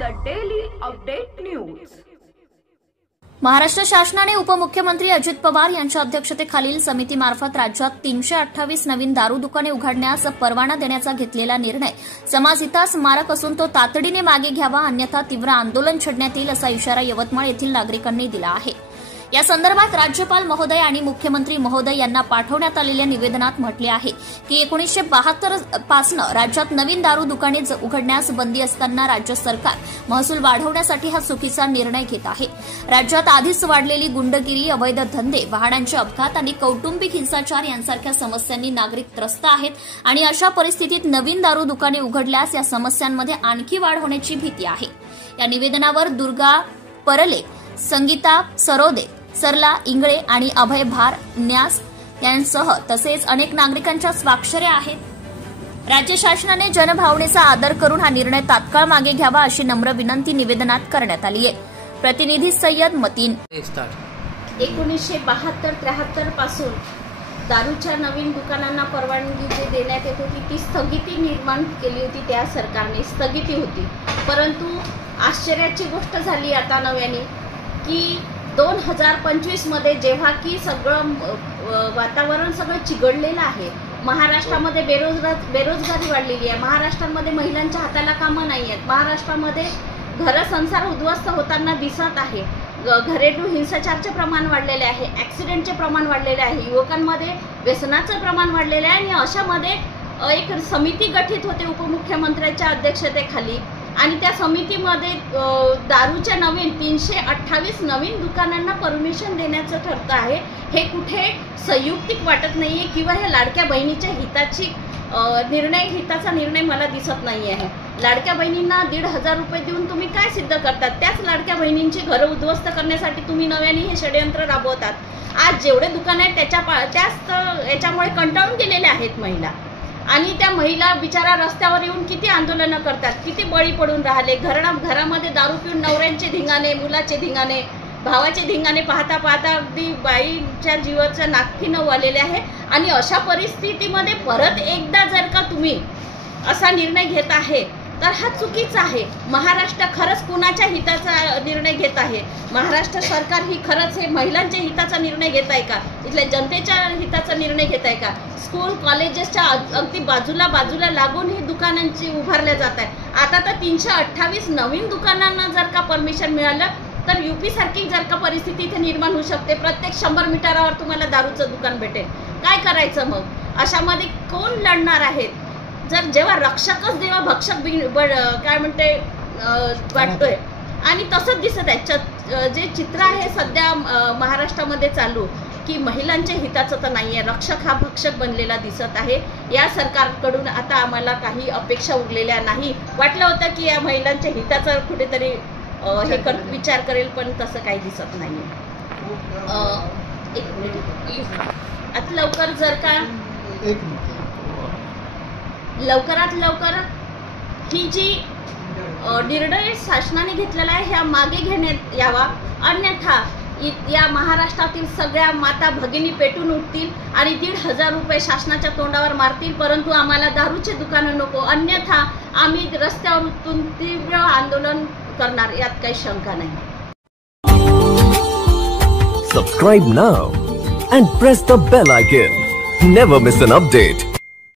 the daily update news. Maharashtra शासनाने उपमुख्यमंत्री अजित पवार यांच्या अध्यक्षतेखालील समितीमार्फत राज्यात 328 नवीन दारू दुकाने उघडण्यास परवाना देण्याचा घेतलेला निर्णय समाजहितास मारक असून तो तातडीने मागे घ्यावा, अन्यथा तीव्र आंदोलन छेडण्यात येईल असा इशारा यवतमाळ येथील नागरिकांनी दिला आहे। या संदर्भात राज्यपाल महोदय आणि मुख्यमंत्री महोदय यांना पाठवण्यात आलेल्या निवेदनात म्हटले आहे की 1972 पासून राज्यात नवीन दारू दुकाने उघडण्यास बंदी असताना राज्य सरकार महसूल वाढवण्यासाठी हा चुकीचा निर्णय घेत आहे। राज्यात आधीच वाढलेली गुंडगिरी, अवैध धंदे, वाहनांचे अपघात आणि कौटुंबिक हिंसाचार यांसारख्या समस्यांनी नागरिक त्रस्त आहेत आणि अशा परिस्थितीत नवीन दारू दुकाने उघडल्यास या समस्यांमध्ये आणखी वाढ होण्याची भीती आहे। या निवेदनावर दुर्गा परले, संगीता सरोदे, सरला इंगळे आणि अभय भार न्यास यांसह तसेच अनेक नागरिकांच्या स्वाक्षऱ्या आहेत। राज्य शासनाने जनभावनेचा आदर करून हा निर्णय तात्काळ मागे घ्यावा अशी नम्र विनंती निवेदनात करण्यात आली आहे। प्रतिनिधी सय्यद मतीन। 1972-73 पासून दारूच्या नवीन दुकानांना परवानगी जे देण्यात येत होती ती स्थगिती निर्माण केली होती, त्या सरकारने स्थगिती होती। परंतु आश्चर्याची गोष्ट झाली आता नव्याने की 2025 मध्ये जेव्हा की सगळं वातावरण सगळं चिघळलेलं आहे, महाराष्ट्रामध्ये बेरोजगारी वाढलेली आहे, महाराष्ट्रामध्ये महिलांच्या हाताला कामं नाही आहेत, महाराष्ट्रामध्ये घरसंसार उद्ध्वस्त होताना दिसत आहे, घरेलू हिंसाचाराचे प्रमाण वाढलेले आहे, ॲक्सिडेंटचे प्रमाण वाढलेले आहे, युवकांमध्ये व्यसनाचं प्रमाण वाढलेलं आहे आणि अशामध्ये एक समिती गठीत होते उपमुख्यमंत्र्यांच्या अध्यक्षतेखाली आणि त्या समितीमध्ये दारूच्या नवीन 328 नवीन दुकानांना परमिशन देण्याचं ठरतं आहे। हे कुठे संयुक्तिक वाटत नाहीये किंवा हे लाडक्या बहिणीच्या हिताचा निर्णय मला दिसत नाही आहे। लाडक्या बहिणींना 1,500 रुपये देऊन तुम्ही काय सिद्ध करतात? त्याच लाडक्या बहिणींची घरं उद्ध्वस्त करण्यासाठी तुम्ही नव्याने हे षडयंत्र राबवतात। आज जेवढे दुकान आहेत त्याच याच्यामुळे कंटाळून गेलेले आहेत महिला आणि त्या महिला बिचारा रस्त्यावर येऊन किती आंदोलनं करतात, किती बळी पडून राहिले। घरामध्ये दारू पिऊन नवऱ्यांचे धिंगाणे, मुलाचे धिंगाणे, भावाचे धिंगाणे पाहता पाहता अगदी बाईच्या जीवाचं नाकीनं वालेले आहे। आणि अशा परिस्थितीमध्ये परत एकदा जर का तुम्ही असा निर्णय घेत आहे तर हा चुकीचा आहे। महाराष्ट्र खरंच कुणाच्या हिताचा निर्णय घेत आहे? महाराष्ट्र सरकार ही खरंच हे महिलांच्या हिताचा निर्णय घेत आहे का? इथल्या जनतेच्या हिताचा निर्णय घेत आहे का? स्कूल कॉलेजेसच्या अगदी बाजूला लागून ही दुकानांची उभारल्या जात आहे। आता तर 328 नवीन दुकानांना जर का परमिशन मिळालं तर यूपी सारखी जर का परिस्थिती इथे निर्माण होऊ शकते। प्रत्येक 100 मीटरावर तुम्हाला दारूचं दुकान भेटेल। काय करायचं मग? अशामध्ये कोण लढणार आहेत? जेव्हा रक्षकच देवा भक्षक काय म्हणते वाटतोय आणि तसंच दिसत आहे। जे चित्र आहे सध्या महाराष्ट्रामध्ये चालू की महिलांच्या हिताचं तर नाहीये, रक्षक हा भक्षक बनलेला दिसत आहे। या सरकारकडून आता आम्हाला काही अपेक्षा उरलेल्या नाही। वाटलं होतं की या महिलांच्या हिताचा कुठेतरी विचार करेल, पण तसं काही दिसत नाहीये। एक मिनिट, आता लवकर जर का लवकरात लवकर ही जी निर्णय शासनाने घेतलेला आहे ह्या मागे घेण्यात यावा, अन्यथा या महाराष्ट्रातील सगळ्या माता भगिनी पेटून उठतील आणि 1,500 रुपये शासनाच्या तोंडावर मारतील। परंतु आम्हाला दारूचे दुकानं नको, अन्यथा आम्ही रस्त्यावर उतरून तीव्र आंदोलन करणार, यात काही शंका नाही। Subscribe now and press the bell icon. Never miss an update.